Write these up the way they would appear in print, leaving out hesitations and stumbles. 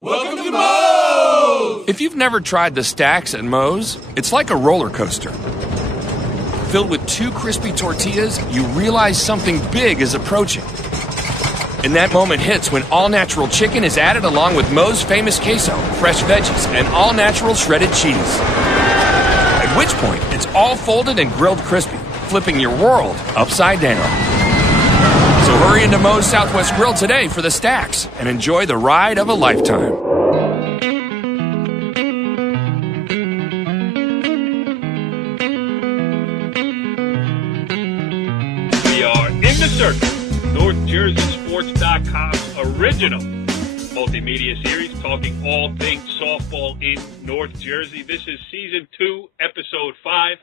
Welcome to Moe's! If you've never tried the stacks at Moe's, it's like a roller coaster. Filled with 2 crispy tortillas, you realize something big is approaching. And that moment hits when all-natural chicken is added along with Moe's famous queso, fresh veggies, and all-natural shredded cheese. At which point, it's all folded and grilled crispy, flipping your world upside down. So hurry into Moe's Southwest Grill today for the stacks and enjoy the ride of a lifetime. We are in the circle. NorthJerseySports.com's original multimedia series talking all things softball in North Jersey. This is Season 2, Episode 5.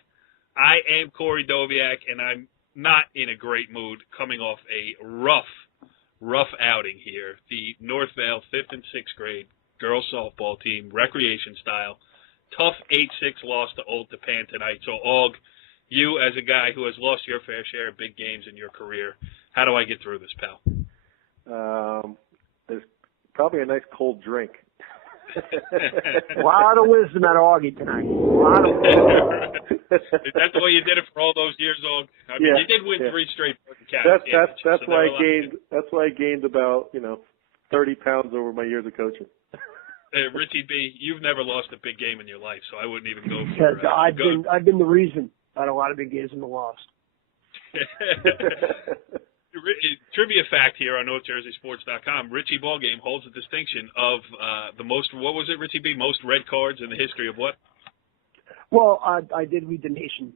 I am Corey Doviak, and I'm not in a great mood coming off a rough outing here. The Northvale 5th and 6th grade girls softball team, recreation style, tough 8-6 loss to Old Tappan tonight. So, Og, you as a guy who has lost your fair share of big games in your career, how do I get through this, pal? There's probably a nice cold drink. A lot of wisdom out of Augie tonight. A lot of wisdom. Is that the way you did it for all those years, Og? I mean, Yeah, you did win yeah. 3 straight Bergen County That's championships, why so I gained. That's why I gained about 30 pounds over my years of coaching. Richie B, you've never lost a big game in your life, so I wouldn't even go Because for I've been the reason that a lot of big games have been lost. Trivia fact here on NorthJerseySports.com, Richie Ballgame holds the distinction of the most, what was it, Richie B, most red cards in the history of what? Well, I did lead the nation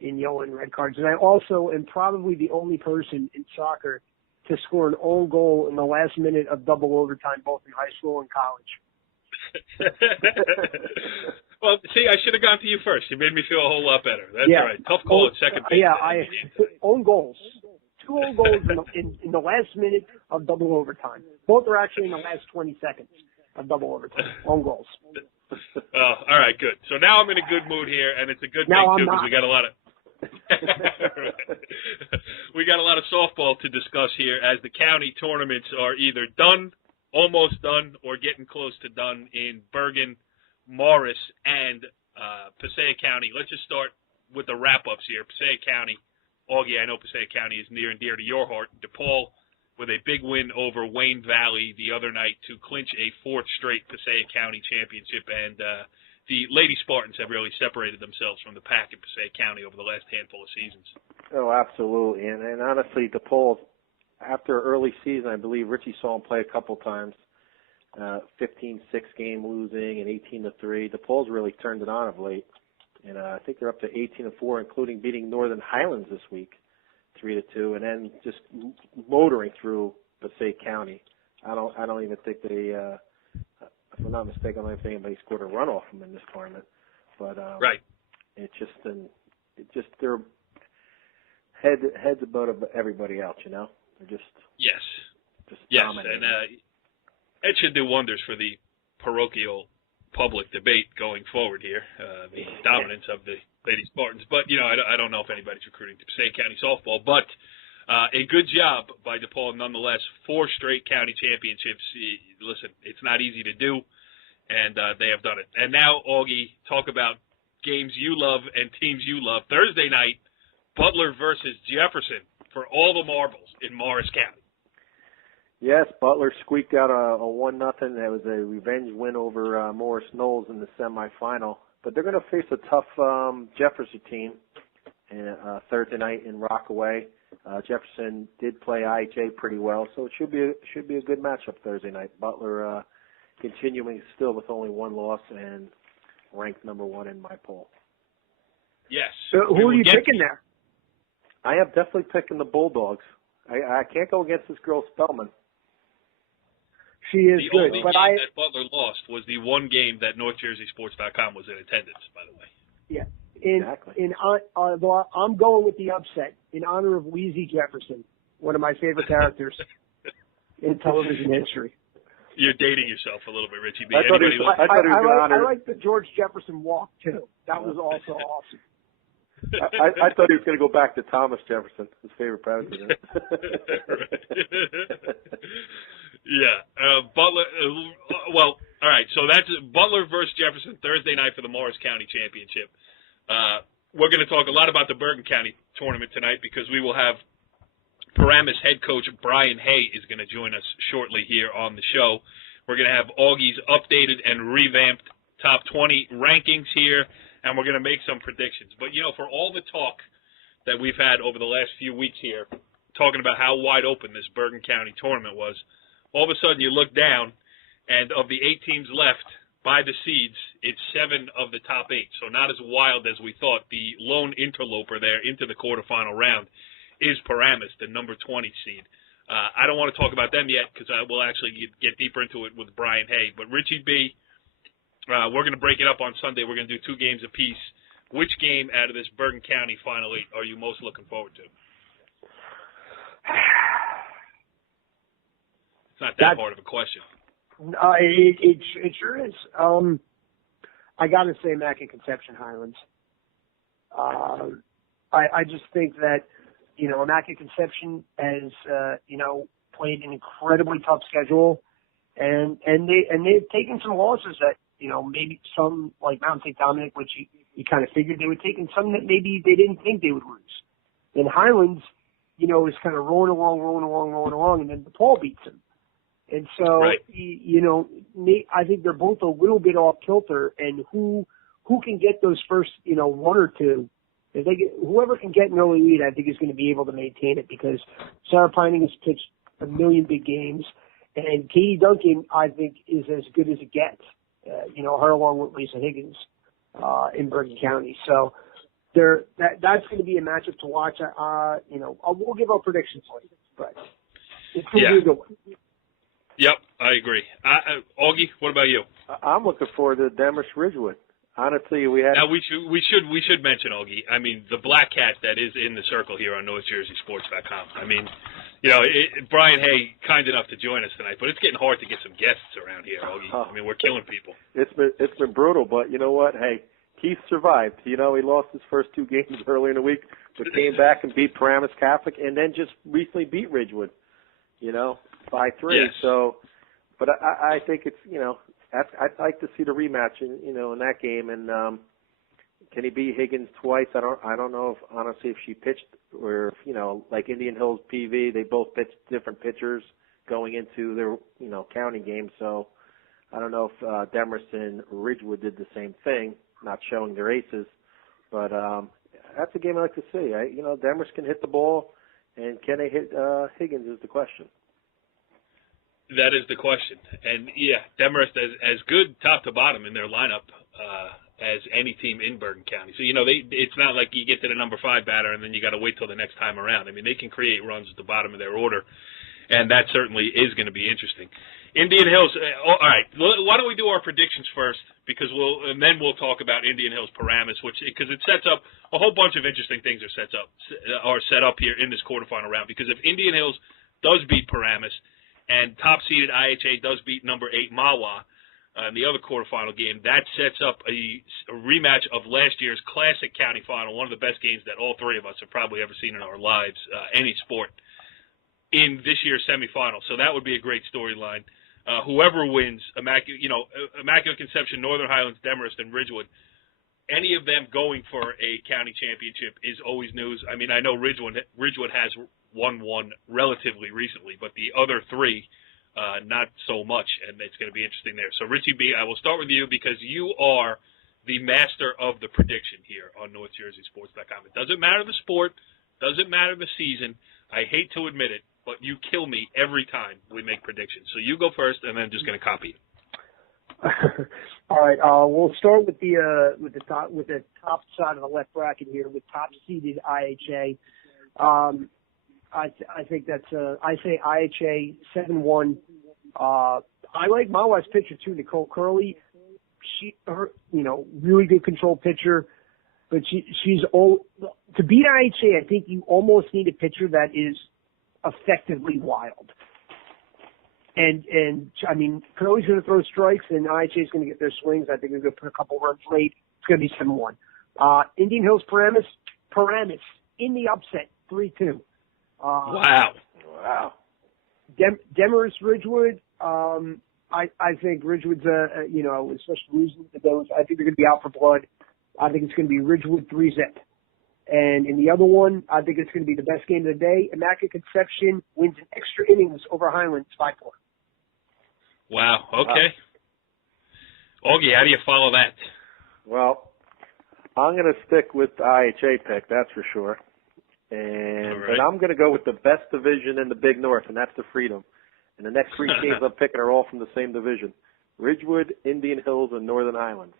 in yellow and red cards, and I also am probably the only person in soccer to score an own goal in the last minute of double overtime, both in high school and college. Well, see, I should have gone to you first. You made me feel a whole lot better. That's Yeah. all right. Tough call at second base. Yeah, own goals. 2 own goals in the last minute of double overtime. Both are actually in the last 20 seconds of double overtime. Own goals. Oh, all right, good. So now I'm in a good mood here, and it's a good Now thing, I'm too, because not. we got a lot of we got a lot of softball to discuss here, as the county tournaments are either done, almost done, or getting close to done in Bergen, Morris, and Passaic County. Let's just start with the wrap-ups here. Passaic County, Augie, I know Passaic County is near and dear to your heart. DePaul with a big win over Wayne Valley the other night to clinch a 4th straight Passaic County championship, and the Lady Spartans have really separated themselves from the pack in Passaic County over the last handful of seasons. Oh, absolutely. And honestly, DePaul, after early season, I believe Richie saw him play a couple times. 15-6 game losing and 18-3. DePaul's really turned it on of late, and I think they're up to 18-4, including beating Northern Highlands this week, 3-2, and then just motoring through Passaic County. I don't even think they, if I'm not mistaken, I don't even think anybody scored a run off them in this tournament. But Right. It's just they're heads above everybody else. They're just Yes, dominating. and it should do wonders for the parochial public debate going forward here, the dominance of the Lady Spartans. But, I don't know if anybody's recruiting to Passaic County softball. But a good job by DePaul nonetheless. 4 straight county championships. Listen, it's not easy to do, and they have done it. And now, Augie, talk about games you love and teams you love. Thursday night, Butler versus Jefferson for all the marbles in Morris County. Yes, Butler squeaked out a 1-0. That was a revenge win over Morris Knowles in the semifinal. But they're going to face a tough Jefferson team Thursday night in Rockaway. Jefferson did play IJ pretty well, so it should be a good matchup Thursday night. Butler continuing still with only 1 loss and ranked number 1 in my poll. Yes. So who are you picking there? I am definitely picking the Bulldogs. I can't go against this girl Spellman. She is the good, only but game that Butler lost was the one game that NorthJerseySports.com was in attendance, by the way. Yeah. Exactly. I'm going with the upset in honor of Wheezy Jefferson, one of my favorite characters in television history. You're dating yourself a little bit, Richie B. I thought he was I like the George Jefferson walk, too. That was also awesome. I thought he was going to go back to Thomas Jefferson, his favorite president. Yeah. Butler. Well, all right. So that's Butler versus Jefferson Thursday night for the Morris County Championship. We're going to talk a lot about the Bergen County Tournament tonight because we will have Paramus head coach Brian Hay is going to join us shortly here on the show. We're going to have Augie's updated and revamped top 20 rankings here, and we're going to make some predictions. But, you know, for all the talk that we've had over the last few weeks here, talking about how wide open this Bergen County tournament was, all of a sudden you look down, and of the 8 teams left by the seeds, it's 7 of the top 8. So not as wild as we thought. The lone interloper there into the quarterfinal round is Paramus, the number 20 seed. I don't want to talk about them yet because I will actually get deeper into it with Brian Hay. But Richie B., we're going to break it up on Sunday. We're going to do 2 games apiece. Which game out of this Bergen County Final 8 are you most looking forward to? It's not that hard of a question. It sure is. I got to say Mac and Conception Highlands. I just think that, you know, Mac and Conception has, played an incredibly tough schedule, and they've taken some losses that, you know, maybe some like Mount St. Dominic, which you kind of figured they would take, and some that maybe they didn't think they would lose. And Highlands, you know, is kind of rolling along, and then DePaul beats them. And so, right. You know, I think they're both a little bit off kilter, and who can get those first, you know, 1 or 2. If they get, whoever can get an early lead, I think is going to be able to maintain it because Sarah Pining has pitched a million big games, and Katie Duncan, I think, is as good as it gets. You know, her along with Lisa Higgins in Bergen County. So that's going to be a matchup to watch. You know, we'll give our predictions later, but it's going to be a good one. Yep, I agree. Augie, what about you? I'm looking forward to Demorest Ridgewood. Honestly, we had. Now we should mention Augie. I mean, the black cat that is in the circle here on NorthJerseySports.com. I mean, you know, Brian Hay kind enough to join us tonight, but it's getting hard to get some guests around here, Augie. I mean, we're killing people. It's been brutal, but you know what? Hey, Keith survived. You know, he lost his first 2 games earlier in the week, but came back and beat Paramus Catholic, and then just recently beat Ridgewood. You know, by 3. Yes. So, but I think it's, you know, I'd like to see the rematch in, you know, in that game. And can he beat Higgins twice? I don't know if honestly if she pitched or if, you know, like Indian Hills PV, they both pitched different pitchers going into their, you know, county game. So I don't know if Demorest and Ridgewood did the same thing, not showing their aces. But that's a game I like to see. You know, Demorest can hit the ball. And can they hit Higgins is the question. That is the question. And, yeah, Demorest as good top to bottom in their lineup as any team in Bergen County. So, you know, it's not like you get to the number 5 batter and then you got to wait till the next time around. I mean, they can create runs at the bottom of their order, and that certainly is going to be interesting. Indian Hills, all right, why don't we do our predictions first, because then we'll talk about Indian Hills Paramus, because it sets up a whole bunch of interesting things are set up here in this quarterfinal round. Because if Indian Hills does beat Paramus and top-seeded IHA does beat number 8 Mawa in the other quarterfinal game, that sets up a rematch of last year's Classic County Final, one of the best games that all 3 of us have probably ever seen in our lives, any sport, in this year's semifinal. So that would be a great storyline. Whoever wins, Immaculate Conception, Northern Highlands, Demorest, and Ridgewood, any of them going for a county championship is always news. I mean, I know Ridgewood has won one relatively recently, but the other 3, not so much, and it's going to be interesting there. So, Richie B., I will start with you because you are the master of the prediction here on NorthJerseySports.com. It doesn't matter the sport, doesn't matter the season. I hate to admit it, but you kill me every time we make predictions. So you go first, and then I'm just going to copy you. All right. We'll start with the top side of the left bracket here with top seeded IHA. I think that's I say IHA 7-1. I like Mawa's pitcher too, Nicole Curley. Her really good control pitcher, but she's old. To beat IHA, I think you almost need a pitcher that is effectively wild. And I mean, Curley's going to throw strikes, and IHA's going to get their swings. I think they're going to put a couple runs late. It's going to be 7-1. Indian Hills Paramus in the upset, 3-2. Wow. Demarest Ridgewood. I think Ridgewood's especially losing to those. I think they're going to be out for blood. I think it's going to be Ridgewood 3-zip. And in the other one, I think it's going to be the best game of the day. Immaculate Conception wins in extra innings over Highlands 5-4. Wow. Okay. Augie, how do you follow that? Well, I'm going to stick with the IHA pick, that's for sure. And I'm going to go with the best division in the Big North, and that's the Freedom. And the next 3 teams I'm picking are all from the same division: Ridgewood, Indian Hills, and Northern Highlands.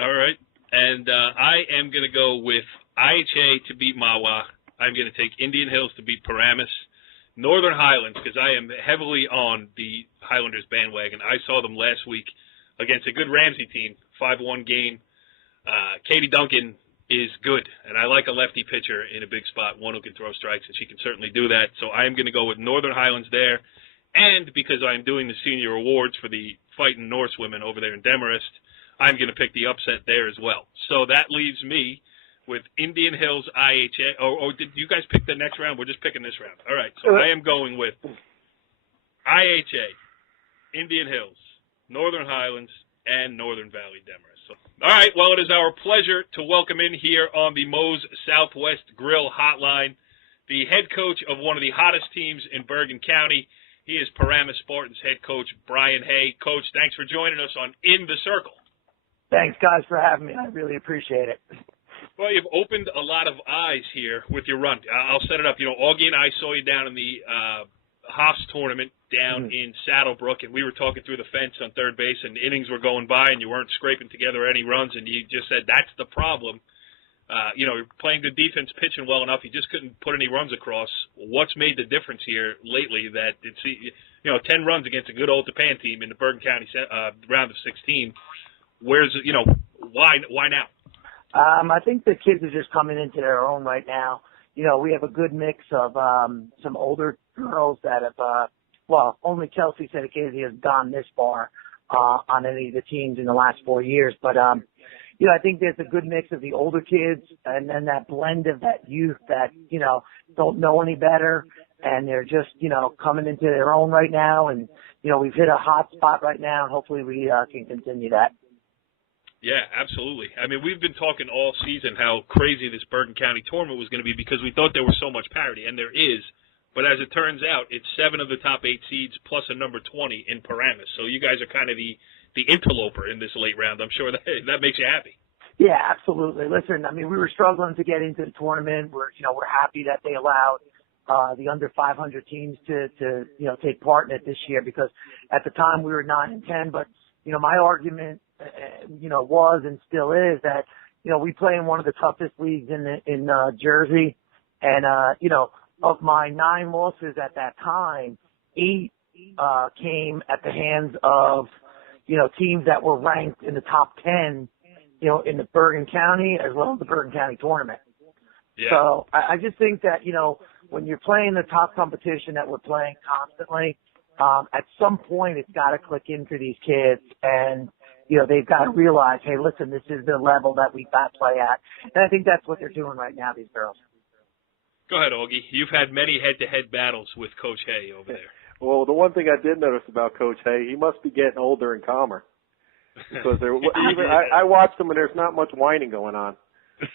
All right. And I am going to go with IHA to beat Mawa. I'm going to take Indian Hills to beat Paramus. Northern Highlands, because I am heavily on the Highlanders bandwagon. I saw them last week against a good Ramsey team, 5-1 game. Katie Duncan is good, and I like a lefty pitcher in a big spot, one who can throw strikes, and she can certainly do that. So I am going to go with Northern Highlands there. And because I'm doing the senior awards for the Fighting Norse women over there in Demarest, I'm going to pick the upset there as well. So that leaves me with Indian Hills, IHA. Oh, did you guys pick the next round? We're just picking this round. All right, so I am going with IHA, Indian Hills, Northern Highlands, and Northern Valley Demarest. So, all right, well, it is our pleasure to welcome in here on the Moe's Southwest Grill Hotline the head coach of one of the hottest teams in Bergen County. He is Paramus Spartans head coach Brian Hay. Coach, thanks for joining us on In the Circle. Thanks, guys, for having me. I really appreciate it. Well, you've opened a lot of eyes here with your run. I'll set it up. Augie and I saw you down in the Haas tournament down in Saddlebrook, and we were talking through the fence on third base, and innings were going by, and you weren't scraping together any runs, and you just said that's the problem. You're playing good defense, pitching well enough. You just couldn't put any runs across. What's made the difference here lately that it's 10 runs against a good Old Tappan team in the Bergen County round of 16? Where's why now? I think the kids are just coming into their own right now. We have a good mix of some older girls that have, only Chelsea Sedekezi has gone this far on any of the teams in the last 4 years. But, I think there's a good mix of the older kids and then that blend of that youth that, don't know any better. And they're just, coming into their own right now. And, we've hit a hot spot right now, and hopefully we can continue that. Yeah, absolutely. I mean, we've been talking all season how crazy this Bergen County tournament was going to be because we thought there was so much parity, and there is. But as it turns out, it's 7 of the top 8 seeds plus a number 20 in Paramus. So you guys are kind of the interloper in this late round. I'm sure that makes you happy. Yeah, absolutely. Listen, I mean, we were struggling to get into the tournament. We're happy that they allowed the under 500 teams to take part in it this year because at the time we were 9-10. But my argument, was and still is that, we play in one of the toughest leagues in Jersey. And, of my 9 losses at that time, 8 came at the hands of, teams that were ranked in the top 10, in the Bergen County as well as the Bergen County Tournament. Yeah. So I just think that, when you're playing the top competition that we're playing constantly, at some point it's got to click in for these kids and, they've got to realize, hey, listen, this is the level that we've got to play at. And I think that's what they're doing right now, these girls. Go ahead, Augie. You've had many head-to-head battles with Coach Hay over there. Well, the one thing I did notice about Coach Hay, he must be getting older and calmer. Because I watched him, and there's not much whining going on.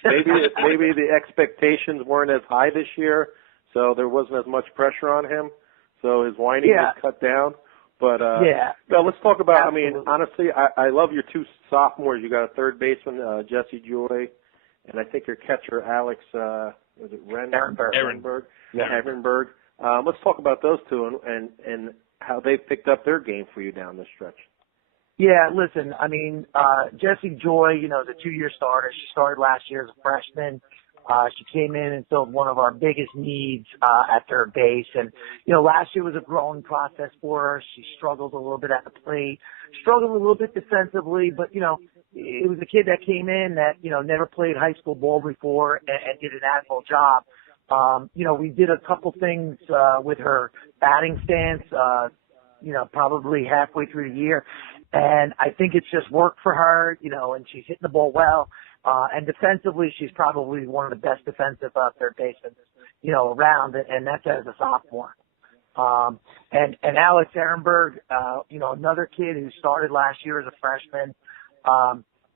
Maybe the expectations weren't as high this year, so there wasn't as much pressure on him. So his whining was cut down. But no, let's talk about. Absolutely. I mean, honestly, I love your 2 sophomores. You got a third baseman, Jesse Joy, and I think your catcher, Alex. Was it Ehrenberg? Yeah, Ehrenberg. Let's talk about those 2 and how they picked up their game for you down this stretch. Yeah, listen, I mean, Jessie Joy, is a 2-year starter. She started last year as a freshman. She came in and filled one of our biggest needs at third base. And, last year was a growing process for her. She struggled a little bit at the plate, struggled a little bit defensively, but, it was a kid that came in that, never played high school ball before and did an admirable job. We did a couple things with her batting stance, probably halfway through the year. And I think it's just worked for her, and she's hitting the ball well. And defensively, she's probably one of the best defensive third basemen, around, and that's as a sophomore. And Alex Ehrenberg, another kid who started last year as a freshman.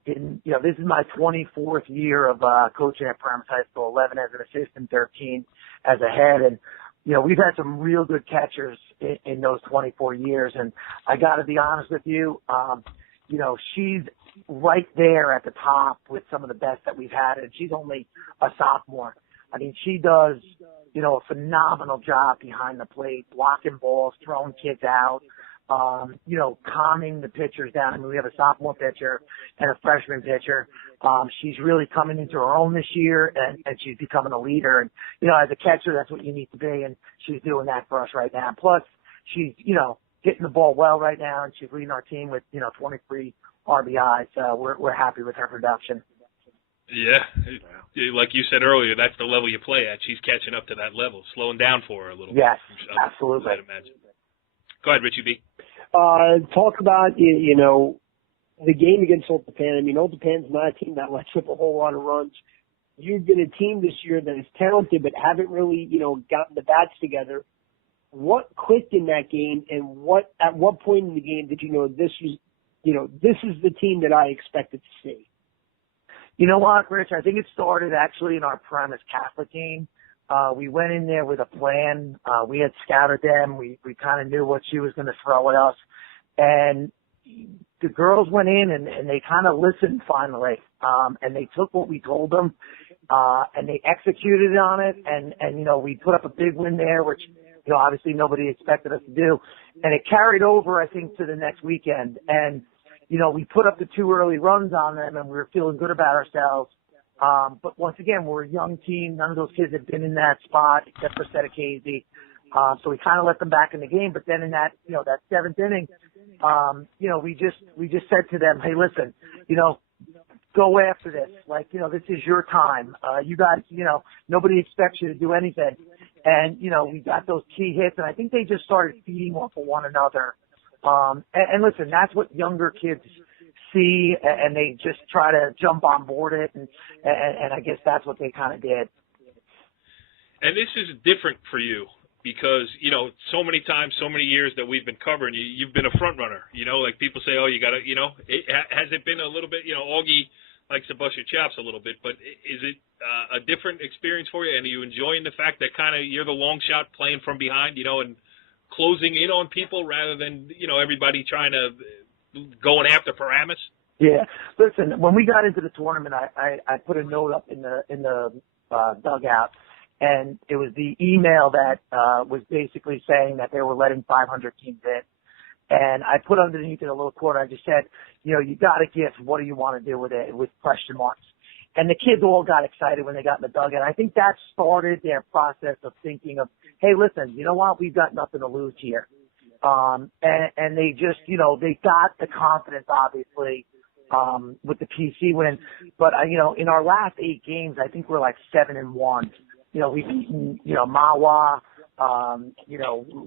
This is my 24th year of coaching at Paramus High School, 11 as an assistant, 13 as a head. And, we've had some real good catchers in those 24 years. And I got to be honest with you, she's right there at the top with some of the best that we've had. And she's only a sophomore. I mean, she does, a phenomenal job behind the plate, blocking balls, throwing kids out, calming the pitchers down. I mean, we have a sophomore pitcher and a freshman pitcher. She's really coming into her own this year, and she's becoming a leader. And, as a catcher, that's what you need to be, and she's doing that for us right now. Plus, she's, getting the ball well right now, and she's leading our team with, 23 RBIs. So we're happy with her production. Yeah, like you said earlier, that's the level you play at. She's catching up to that level, slowing down for her a little bit. Yes, absolutely. I'd imagine. Go ahead, Richie B. Talk about, the game against Old Tappan. I mean, Old Tappan's not a team that lets up a whole lot of runs. You've been a team this year that is talented but haven't really, gotten the bats together. What clicked in that game, and at what point in the game did you know this is the team that I expected to see? You know what, Rich? I think it started actually in our Paramus Catholic game. We went in there with a plan. We had scouted them. We kind of knew what she was going to throw at us. And the girls went in and they kind of listened finally. And they took what we told them, and they executed on it. And we put up a big win there, which, obviously nobody expected us to do. And it carried over, I think, to the next weekend. And, we put up the 2 early runs on them, and we were feeling good about ourselves. But once again, we're a young team. None of those kids had been in that spot except for Casey. So we kind of let them back in the game. But then in that, that 7th inning, we just said to them, hey, listen, go after this. Like, this is your time. You guys, nobody expects you to do anything. And, we got those key hits, and I think they just started feeding off of one another. And listen, that's what younger kids see, and they just try to jump on board it, and I guess that's what they kind of did. And this is different for you because, so many times, so many years that we've been covering you, you've been a front runner. Like people say, oh, you got to, has it been a little bit, Augie likes to bust your chops a little bit, but is it a different experience for you? And are you enjoying the fact that kind of you're the long shot playing from behind, and closing in on people rather than, everybody trying to going after Paramus? Yeah. Listen, when we got into the tournament, I put a note up in the dugout, and it was the email that was basically saying that they were letting 500 teams in. And I put underneath it a little quote. I just said, you got a gift. What do you want to do with it? With question marks. And the kids all got excited when they got in the dugout. I think that started their process of thinking of, hey, listen, you know what? We've got nothing to lose here. And they just, they got the confidence, obviously, with the PC win. But, in our last 8 games, I think we're like 7-1. We've beaten, Mawa.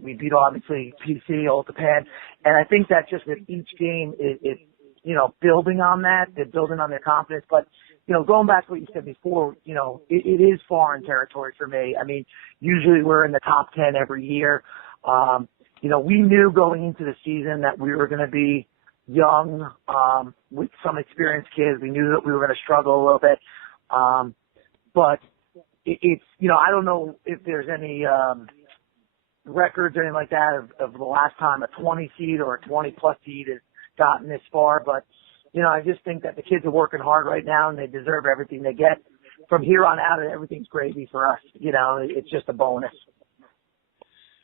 We beat, obviously, PC, Old Tappan. And I think that just with each game is building on that. They're building on their confidence. But, going back to what you said before, it is foreign territory for me. I mean, usually we're in the top 10 every year. We knew going into the season that we were going to be young, with some experienced kids. We knew that we were going to struggle a little bit. But it's, I don't know if there's any, records or anything like that of the last time a 20 seed or a 20 plus seed has gotten this far. But, I just think that the kids are working hard right now and they deserve everything they get. From here on out, everything's gravy for us. It's just a bonus.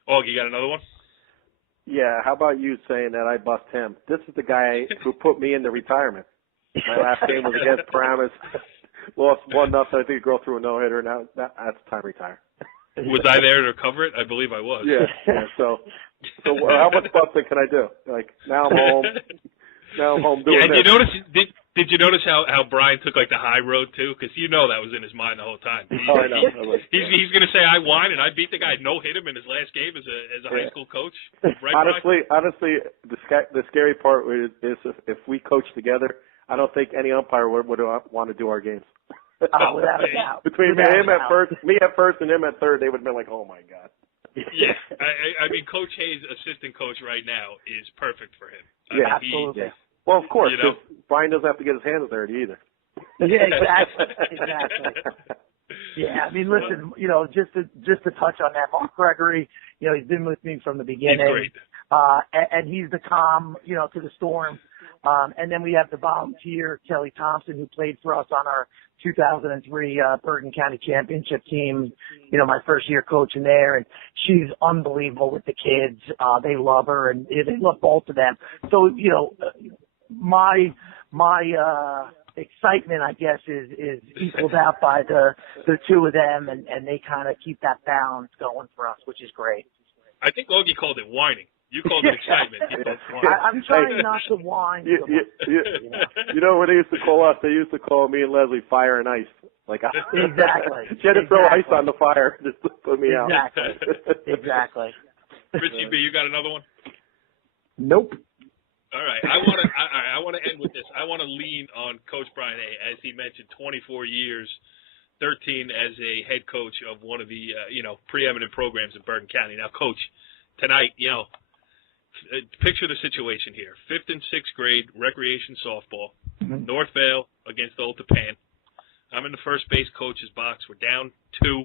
Oh, you got another one? Yeah, how about you saying that I bust him? This is the guy who put me into retirement. My last game was against Paramus. Lost 1-0. I think the girl threw a no-hitter. Now that's time to retire. Was I there to cover it? I believe I was. Yeah. So how much busting can I do? Like, now I'm home. Now I'm home doing this. And did you notice how Brian took like the high road too? Because that was in his mind the whole time. I know. He's going to say I won and I beat the guy. No hit him in his last game as a high school coach. Right, honestly, the scary part is if we coach together, I don't think any umpire would want to do our games. Without a doubt. Between me at first and him at third, they would have been like, oh my God. Yeah, I mean, Coach Hayes, assistant coach right now, is perfect for him. Absolutely. Well, of course, you know? Brian doesn't have to get his hands dirty either. Yeah, exactly. Yeah, I mean, listen, just to touch on that, Mark Gregory, he's been with me from the beginning. He's great. And he's the calm, to the storm. And then we have the volunteer, Kelly Thompson, who played for us on our 2003 Bergen County Championship team, my first year coaching there. And she's unbelievable with the kids. They love her, and they love both of them. So, my excitement, I guess, is equaled out by the two of them, and they kind of keep that balance going for us, which is great. I think Augie called it whining. You called it excitement. I'm trying not to whine. You know what they used to call us? They used to call me and Leslie fire and ice. Exactly. She had to throw ice on the fire just to put me out. Exactly. Richie B, you got another one? Nope. All right. I want to end with this. I want to lean on Coach Brian A. As he mentioned, 24 years, 13 as a head coach of one of the preeminent programs in Bergen County. Now, Coach, tonight, picture the situation here. 5th and 6th grade recreation softball, Northvale against Old Tappan. I'm in the first base coach's box. We're down 2.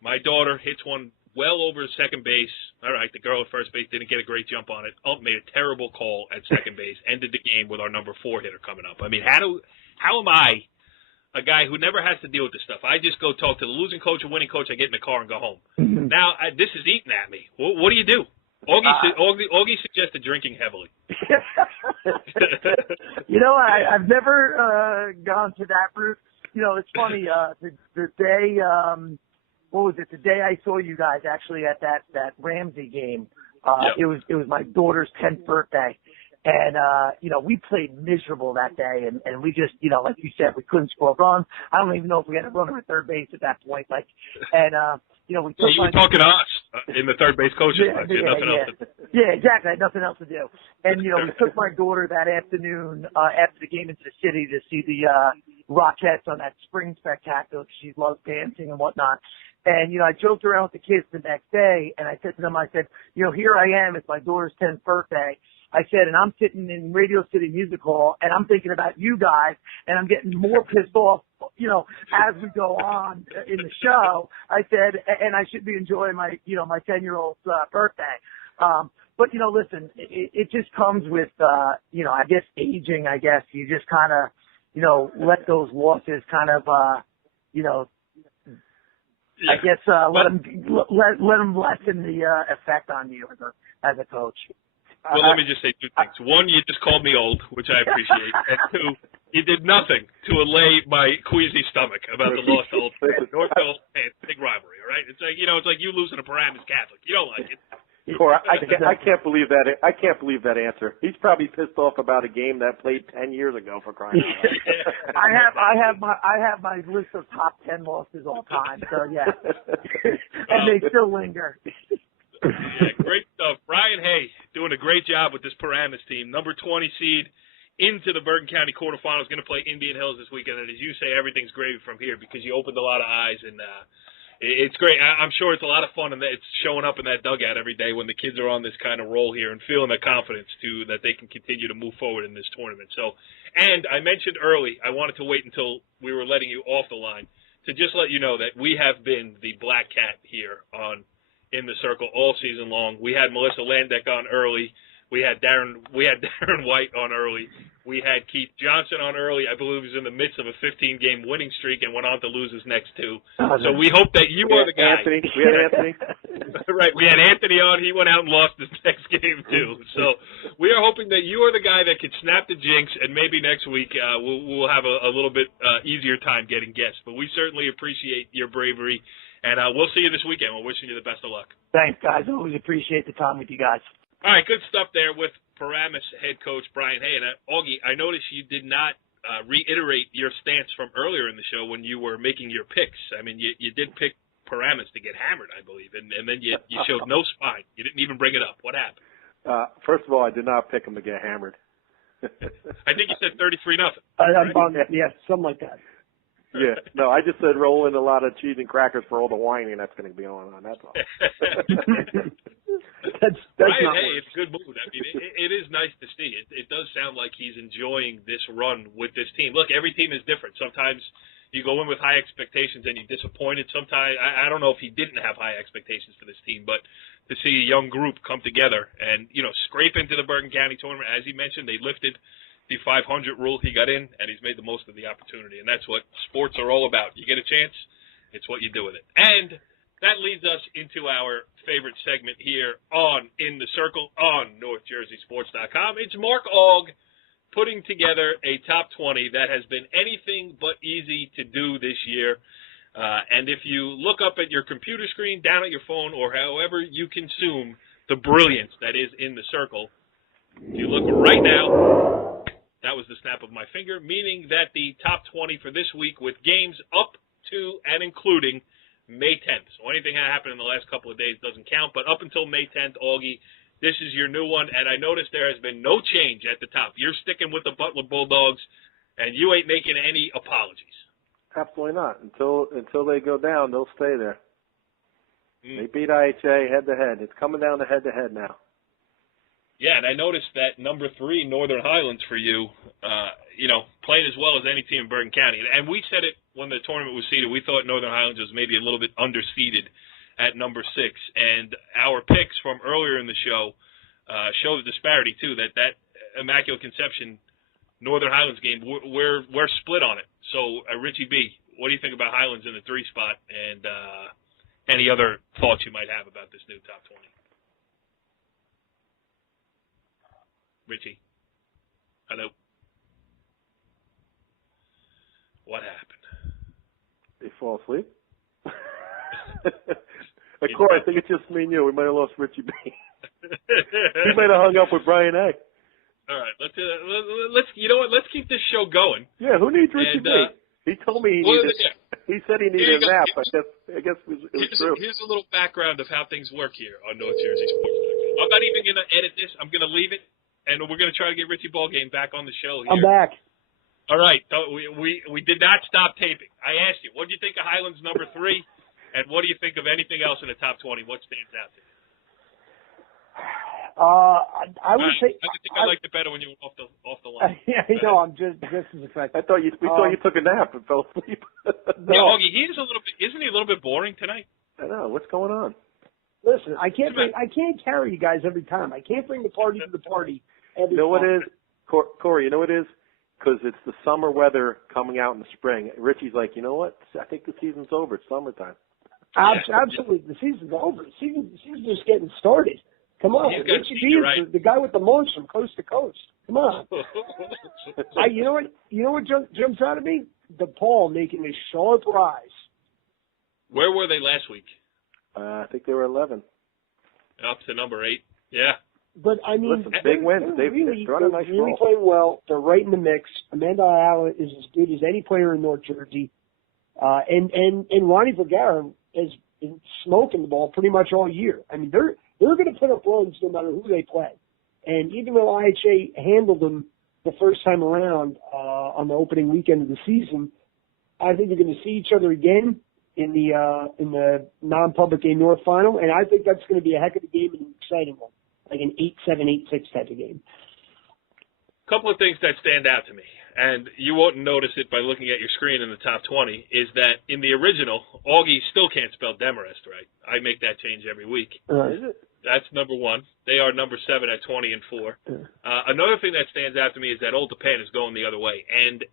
My daughter hits one well over second base. All right, the girl at first base didn't get a great jump on it. Made a terrible call at second base. Ended the game with our number 4 hitter coming up. I mean, how am I, a guy who never has to deal with this stuff? I just go talk to the losing coach or winning coach. I get in the car and go home. Now, this is eating at me. What do you do? Augie suggested drinking heavily. I've never gone to that route. It's funny. The day, what was it? The day I saw you guys actually at that Ramsey game. It was my daughter's 10th birthday, and we played miserable that day, and we just like you said, we couldn't score runs. I don't even know if we had a runner at third base at that point. We took you were talking to us in the third base coaches. Nothing else to do. Yeah, exactly. I had nothing else to do. And, we took my daughter that afternoon after the game into the city to see the Rockettes on that spring spectacular. She loves dancing and whatnot. And, I joked around with the kids the next day, and I said to them, here I am. It's my daughter's 10th birthday. I said, and I'm sitting in Radio City Music Hall, and I'm thinking about you guys, and I'm getting more pissed off, as we go on in the show. I said, and I should be enjoying my 10-year-old's birthday. But, listen, it just comes with, I guess aging, I guess. You just kind of, let those losses kind of, I guess, let them lessen the effect on you as a coach. Well, let me just say 2 things. 1, you just called me old, which I appreciate. And 2, you did nothing to allay my queasy stomach about the loss to Old Tappan. Northville fans, big rivalry, all right? It's like you losing a Paramus Catholic. You don't like it. Cora, I can't believe that. I can't believe that answer. He's probably pissed off about a game that played 10 years ago, for crying out loud. I have my list of top 10 losses all time. So yeah, and they still linger. Yeah, great stuff. Brian Hay doing a great job with this Paramus team. Number 20 seed into the Bergen County quarterfinals, going to play Indian Hills this weekend. And as you say, everything's gravy from here because you opened a lot of eyes, and it's great. I'm sure it's a lot of fun, and it's showing up in that dugout every day when the kids are on this kind of roll here and feeling the confidence that they can continue to move forward in this tournament. So, and I mentioned early, I wanted to wait until we were letting you off the line to just let you know that we have been the black cat here in the circle all season long. We had Melissa Landeck on early. We had Darren White on early. We had Keith Johnson on early. I believe he was in the midst of a 15-game winning streak and went on to lose his next 2. So we hope that you are the guy. We had Anthony. Right. We had Anthony on. He went out and lost his next game, too. So we are hoping that you are the guy that can snap the jinx, and maybe next week we'll have a little bit easier time getting guests. But we certainly appreciate your bravery, and we'll see you this weekend. We're wishing you the best of luck. Thanks, guys. Always appreciate the time with you guys. All right, good stuff there with Paramus head coach Brian Hay. And Augie, I noticed you did not reiterate your stance from earlier in the show when you were making your picks. I mean, you did pick Paramus to get hammered, I believe, and then you showed no spine. You didn't even bring it up. What happened? First of all, I did not pick him to get hammered. I think you said 33-0. Yeah, something like that. Yeah. No, I just said roll in a lot of cheese and crackers for all the whining that's going to be going on. That's all. that's Ryan, not hey, worse. it's a good mood. I mean, it is nice to see. It does sound like he's enjoying this run with this team. Look, every team is different. Sometimes you go in with high expectations and you're disappointed. Sometimes, I don't know if he didn't have high expectations for this team, but to see a young group come together and, scrape into the Bergen County Tournament, as he mentioned, they lifted the 500 rule. He got in, and he's made the most of the opportunity. And that's what sports are all about. You get a chance, it's what you do with it. And that leads us into our favorite segment here on In the Circle on NorthJerseySports.com. It's Mark Aug putting together a top 20 that has been anything but easy to do this year. And if you look up at your computer screen, down at your phone, or however you consume the brilliance that is In the Circle, if you look right now, that was the snap of my finger, meaning that the top 20 for this week with games up to and including May 10th. So anything that happened in the last couple of days doesn't count, but up until May 10th, Augie, this is your new one, and I noticed there has been no change at the top. You're sticking with the Butler Bulldogs, and you ain't making any apologies. Absolutely not. Until they go down, they'll stay there. They beat IHA head-to-head. It's coming down to head-to-head now. Yeah, and I noticed that number 3, Northern Highlands, for you, played as well as any team in Bergen County. And we said it when the tournament was seeded. We thought Northern Highlands was maybe a little bit underseeded at number 6. And our picks from earlier in the show show the disparity, too, that Immaculate Conception Northern Highlands game, we're split on it. So, Richie B., what do you think about Highlands in the 3 spot, and any other thoughts you might have about this new top 20? Richie? Hello? What happened? They fall asleep? Of course, I think it's just me and you. We might have lost Richie B. We might have hung up with Brian A. All right, let's you know what? Let's keep this show going. Yeah, who needs Richie B? He told me he said he needed a nap. I guess it was true. Here's a little background of how things work here on North Jersey Sports. I'm not even going to edit this. I'm going to leave it, and we're going to try to get Richie Ballgame back on the show here. I'm back. All right, we did not stop taping. I asked you, what do you think of Highlands number 3, and what do you think of anything else in the top 20? What stands out to you? I would say I think I liked it better when you were off the line. Yeah, I'm just as effective. I thought we thought you took a nap and fell asleep. No. Yeah, Augie, isn't he a little bit boring tonight? I know. What's going on? Listen, I can't carry you guys every time. I can't bring the party to the party every time. You know what it is, Corey? You know what it is? Because it's the summer weather coming out in the spring. Richie's like, you know what? I think the season's over. It's summertime. Absolutely, the season's over. The season's just getting started. Come on, Richie B is right. the guy with the most from coast to coast. Come on. You know what jumps out at me? DePaul making a sharp rise. Where were they last week? I think they were 11. Up to number 8. Yeah. But I mean, listen, big wins. They're really roll. playing well. They're right in the mix. Amanda Ayala is as good as any player in North Jersey, and Ronnie Vergara has been smoking the ball pretty much all year. I mean, they're going to put up runs no matter who they play. And even though IHA handled them the first time around on the opening weekend of the season, I think they're going to see each other again in the non-public A North Final, and I think that's going to be a heck of a game and an exciting one, like an 8-7, 8-6 type of game. A couple of things that stand out to me, and you won't notice it by looking at your screen in the top 20, is that in the original, Augie still can't spell Demarest right. I make that change every week. Is it? That's number 1. They are number 7 at 20 and 4. Another thing that stands out to me is that Old Tappan is going the other way. And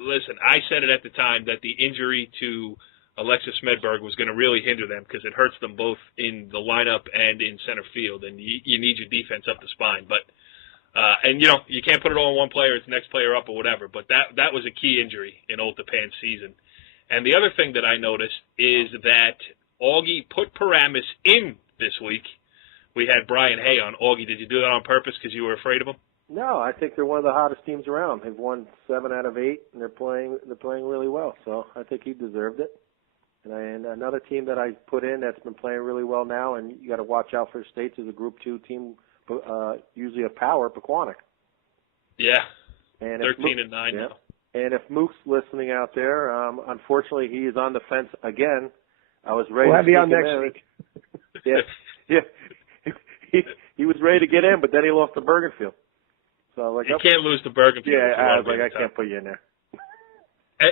listen, I said it at the time that the injury to Alexis Smedberg was going to really hinder them because it hurts them both in the lineup and in center field, and you need your defense up the spine. But and you can't put it all on one player; it's the next player up or whatever. But that was a key injury in Old Tappan's season. And the other thing that I noticed is that Augie put Paramus in this week. We had Brian Hay on. Augie, did you do that on purpose because you were afraid of him? No, I think they're one of the hottest teams around. They've won 7 out of 8, and they're playing really well. So I think he deserved it. And another team that I put in that's been playing really well now, and you got to watch out for states, is a Group 2 team, usually a power, Pequannock. Yeah, and 13 and 9 now. And if Mook's listening out there, unfortunately he is on the fence again. I was ready we'll to have you on sneak next him in. week. Yeah. He was ready to get in, but then he lost to Bergenfield. So like, you can't lose to Bergenfield. Yeah, I was like, I can't put you in there.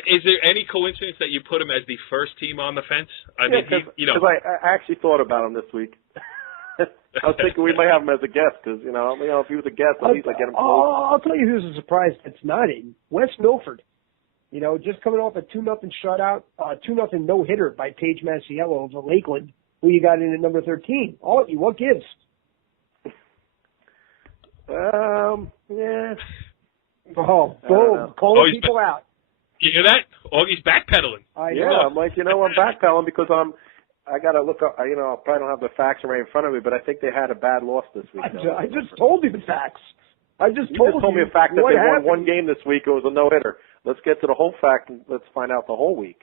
Is there any coincidence that you put him as the first team on the fence? I mean, because I actually thought about him this week. I was thinking we might have him as a guest because if he was a guest, at least I get him close. I'll tell you who's a surprise that's not in. West Milford. Just coming off a 2-0 shutout, 2-0 no hitter by Paige Masiello over Lakeland, who you got in at number 13. All of you, what gives? Yeah. Oh, boom, calling people out. You hear that? Augie's backpedaling. I'm like, I'm backpedaling because I got to look up, I probably don't have the facts right in front of me, but I think they had a bad loss this week. I just told you the facts. You just told me a fact that they won one game this week. It was a no-hitter. Let's get to the whole fact and let's find out the whole week.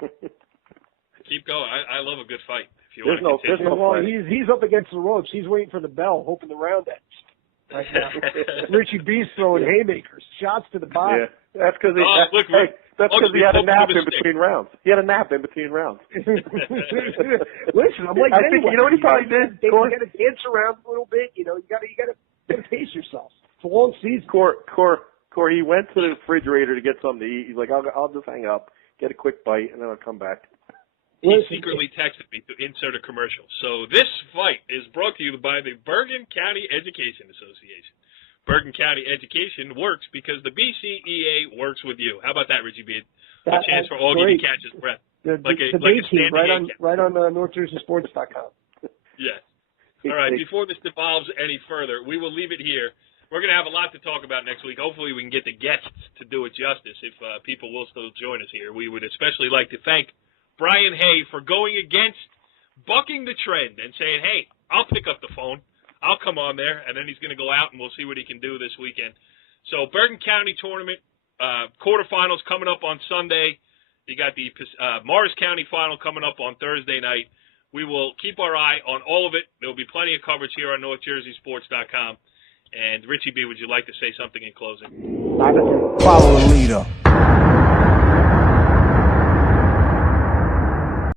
Keep going. I love a good fight. If you there's want to no well, fight. he's up against the ropes. He's waiting for the bell, hoping the round ends. Right now. Richie B's throwing haymakers, shots to the body. Yeah, that's because he had a nap in between rounds. He had a nap in between rounds. Listen, I'm like, I think, you know what he probably did? You got to dance around a little bit. You got to pace yourself. It's a long season. Core, he went to the refrigerator to get something to eat. He's like, I'll just hang up, get a quick bite, and then I'll come back. He secretly texted me to insert a commercial. So this fight is brought to you by the Bergen County Education Association. Bergen County Education works because the BCEA works with you. How about that, Richie B? A chance for Augie to catch his breath. The team, right on NorthJerseySports.com. Yes. All right, before this devolves any further, we will leave it here. We're going to have a lot to talk about next week. Hopefully we can get the guests to do it justice if people will still join us here. We would especially like to thank Brian Hay for going against bucking the trend and saying, hey, I'll pick up the phone. I'll come on there, and then he's going to go out, and we'll see what he can do this weekend. So Bergen County Tournament, quarterfinals coming up on Sunday. You got the Morris County Final coming up on Thursday night. We will keep our eye on all of it. There will be plenty of coverage here on NorthJerseySports.com. And Richie B, would you like to say something in closing? Follow the leader.